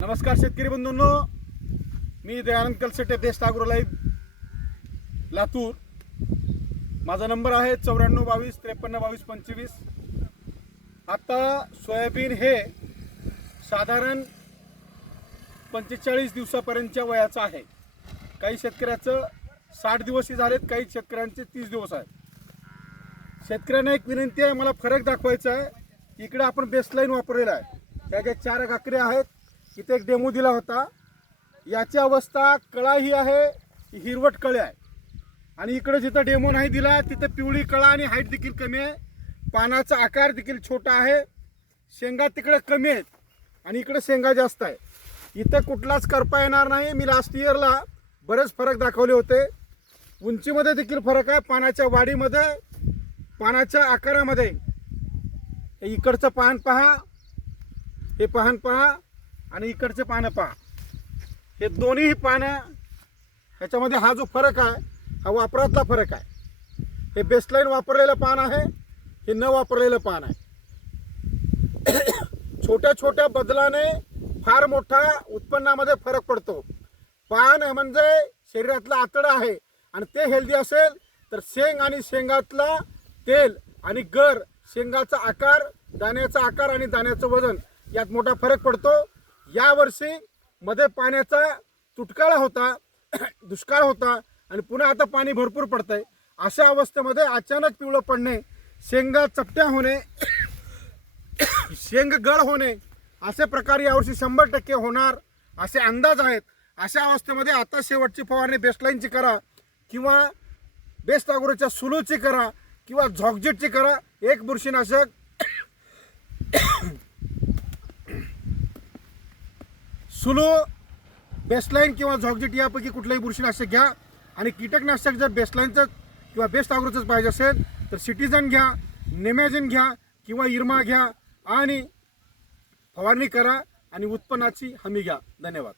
नमस्कार शेतकरी बंधूंनो, मी दयानंद कलसेटे, बेस्ट ॲग्रोलाईफ, लातूर। माझा नंबर आहे 9422 53 22 25। आता सोयाबीन हे साधारण 45 दिवसापर्यंतच्या वयाचं आहे। काही शेतकऱ्याचं 60 दिवसही झालेत, काही शेतकऱ्यांचे 30 दिवस आहेत। शेतकऱ्यांना एक विनंती आहे, मला फरक दाखवायचा आहे। इकडे आपण बेसलाईन वापरलेला आहे, त्याच्या 4 गाकऱ्या आहेत। इथे एक डेमो दिला होता, याची अवस्था कळा ही आहे, हिरवट कळे आहे। आणि इकडे जिथं डेमो नाही दिला तिथे पिवळी कळा आणि हाईट देखील कमी आहे, पानाचा आकार देखील छोटा आहे, शेंगा तिकडे कमी आहेत आणि इकडे शेंगा जास्त आहे। इथं कुठलाच करपा येणार नाही। मी लास्ट इयरला बरेच फरक दाखवले होते। उंचीमध्ये देखील फरक आहे, पानाच्या वाढीमध्ये, पानाच्या आकारामध्ये। इकडचं पान पहा, हे पान पहा आणि इकडचे पानं पहा, हे दोन्ही पानं, ह्याच्यामध्ये हा जो फरक आहे हा वापरातला फरक आहे। हे बेसलाईन वापरलेलं पान आहे, हे न वापरलेलं पान आहे। छोट्या छोट्या बदलाने फार मोठा उत्पन्नामध्ये फरक पडतो। पान म्हणजे शरीरातलं आतडं आहे आणि ते हेल्दी असेल तर शेंग आणि शेंगातला तेल आणि गर, शेंगाचा आकार, दाण्याचा आकार आणि दाण्याचं वजन यात मोठा फरक पडतो। या वर्षी मध्ये पाण्याचा तुटकाळा होता, दुष्काळ होता आणि पुन्हा आता पाणी भरपूर पडतंय। अशा अवस्थेमध्ये अचानक पिवळं पडणे, शेंगा चपट्या होणे, शेंग गळ होणे असे प्रकार यावर्षी 100% होणार असे अंदाज आहेत। अशा अवस्थेमध्ये आता शेवटची फवारणी बेसलाईनची करा किंवा बेस्ट ॲग्रोच्या सुलूची करा किंवा झॉकजेटची करा। एक बुरशीनाशक सुलू, बेसलाईन किंवा झॉकजेट यापैकी कुठलंही बुरशीनाशक घ्या। आणि कीटकनाशक जर बेसलाईनचं किंवा बेस्ट ॲग्रोचंच पाहिजे असेल तर सिटीजन घ्या, नेमॅजिन घ्या किंवा इरमा घ्या आणि फवारणी करा आणि उत्पन्नाची हमी घ्या। धन्यवाद।